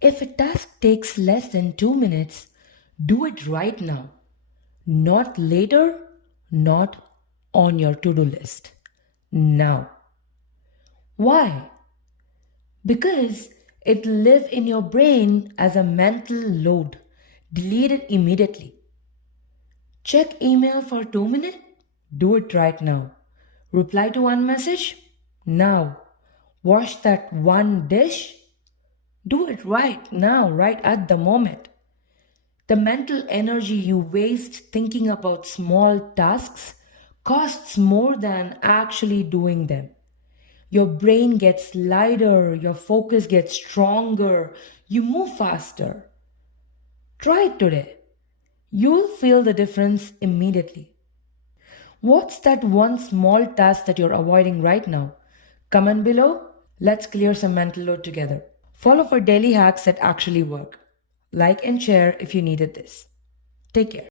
If a task takes less than 2 minutes, do it right now. Not later, not on your to do list. Now. Why? Because it lives in your brain as a mental load. Delete it immediately. Check email for 2 minutes? Do it right now. Reply to one message? Now. Wash that one dish? Do it right now, right at the moment. The mental energy you waste thinking about small tasks costs more than actually doing them. Your brain gets lighter, your focus gets stronger, you move faster. Try it today. You'll feel the difference immediately. What's that one small task that you're avoiding right now? Comment below. Let's clear some mental load together. Follow for daily hacks that actually work. Like and share if you needed this. Take care.